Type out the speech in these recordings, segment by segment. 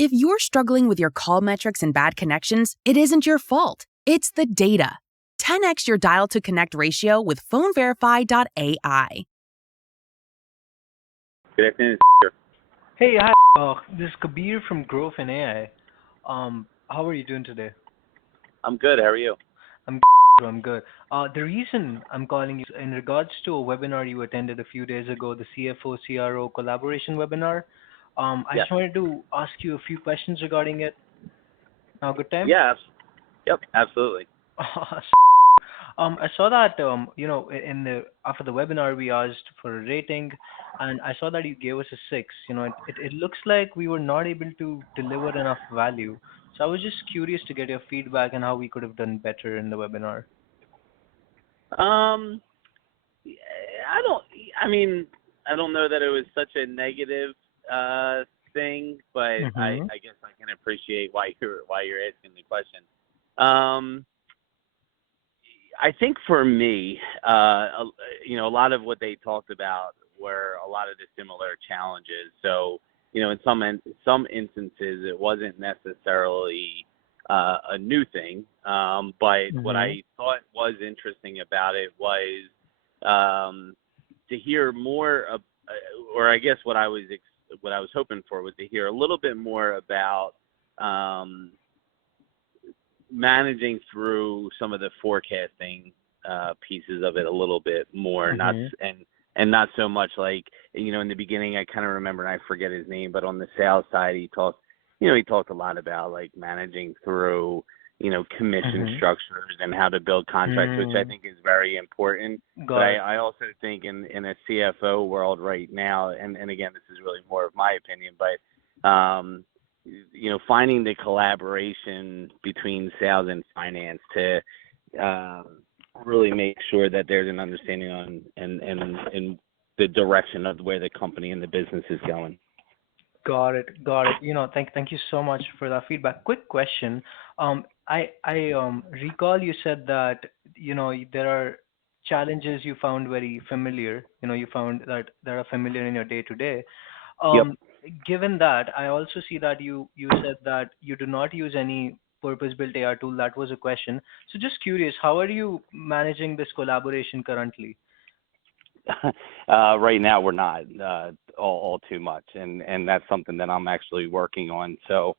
If you're struggling with your call metrics and bad connections, it isn't your fault. It's the data. 10x your dial to connect ratio with PhoneVerify.ai. Good afternoon, sir. Hey, hi. This is Kabeer from Growfin.ai. How are you doing today? I'm good. How are you? I'm good. The reason I'm calling you is in regards to a webinar you attended a few days ago, the CFO CRO collaboration webinar. I Yes. just wanted to ask you a few questions regarding it. Now, good time? Yeah. Yep. Absolutely. I saw that in the after the webinar we asked for a rating, and I saw that you gave us a 6. It looks like we were not able to deliver enough value. So I was just curious to get your feedback and how we could have done better in the webinar. Um, I don't. I mean, I don't know that it was such a negative thing, but Mm-hmm. I guess I can appreciate why you're asking the question. Um, I think for me, a lot of what they talked about were a lot of the similar challenges. So, in some instances, it wasn't necessarily a new thing. But what Mm-hmm. I thought was interesting about it was to hear more, or I guess what I was hoping for was to hear a little bit more about managing through some of the forecasting pieces of it a little bit more, and not so much like, in the beginning I kind of remember, and I forget his name, but on the sales side he talked a lot about like managing through commission structures and how to build contracts, which I think is very important. But I also think in a CFO world right now, and again, this is really more of my opinion, but finding the collaboration between sales and finance to really make sure that there's an understanding on and the direction of where the company and the business is going. Got it. Thank you so much for that feedback. Quick question. I recall you said that there are challenges you found very familiar. You found that they are familiar in your day to day. Yep. Given that, I also see that you said that you do not use any purpose-built AI tool. That was a question. So just curious, how are you managing this collaboration currently? Right now we're not all too much, and that's something that I'm actually working on. So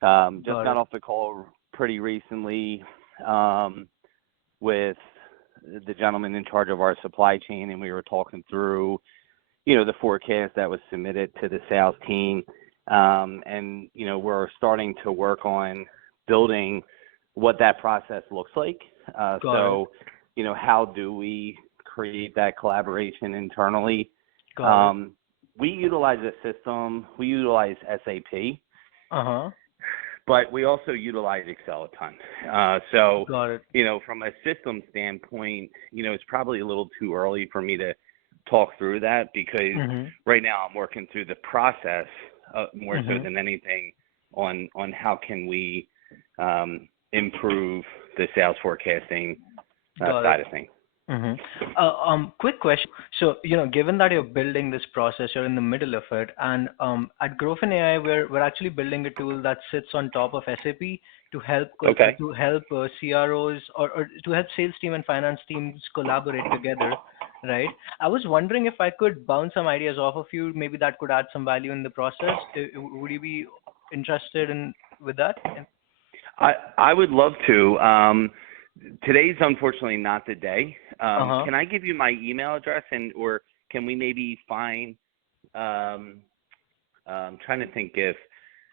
just got off the call pretty recently with the gentleman in charge of our supply chain, and we were talking through the forecast that was submitted to the sales team, and we're starting to work on building what that process looks like. So how do we create that collaboration internally? We utilize a system. We utilize SAP. But we also utilize Excel a ton. So, from a system standpoint, it's probably a little too early for me to talk through that because right now I'm working through the process more so than anything on how can we improve the sales forecasting side of things. Quick question. So, given that you're building this process, you're in the middle of it, and at Growfin.ai, we're actually building a tool that sits on top of SAP to help CROs or to help sales team and finance teams collaborate together, right? I was wondering if I could bounce some ideas off of you. Maybe that could add some value in the process. Would you be interested with that? I would love to. Today's unfortunately not the day. Can I give you my email address, or can we maybe find? I'm trying to think if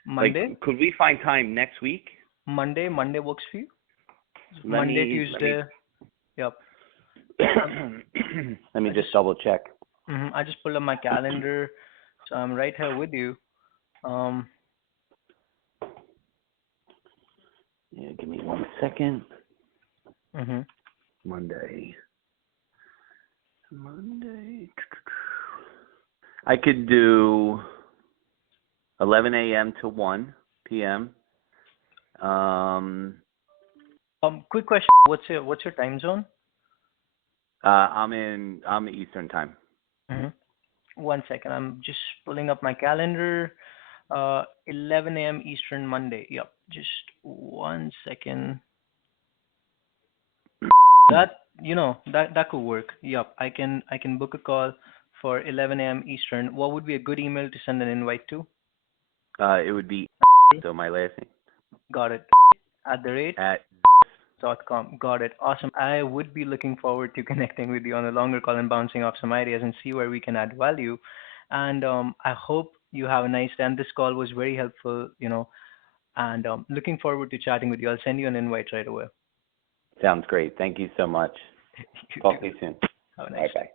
Monday. Could we find time next week? Monday works for you. Monday, Tuesday. Yep. Let me just double check. I just pulled up my calendar, so I'm right here with you. Yeah, give me 1 second. Monday. I could do 11 a.m. to 1 p.m. Quick question. What's your time zone? I'm Eastern time. 1 second. I'm just pulling up my calendar. 11 a.m. Eastern Monday. Yep. Just 1 second. That that could work. Yep. I can book a call for 11 a.m. Eastern. What would be a good email to send an invite to? It would be so my last name Got it. At the rate at .com. Got it. Awesome. I would be looking forward to connecting with you on a longer call and bouncing off some ideas and see where we can add value. And I hope you have a nice day. And this call was very helpful, and looking forward to chatting with you. I'll send you an invite right away. sounds great. Thank you so much. You Talk too. to you soon. Have a Bye nice day. bye.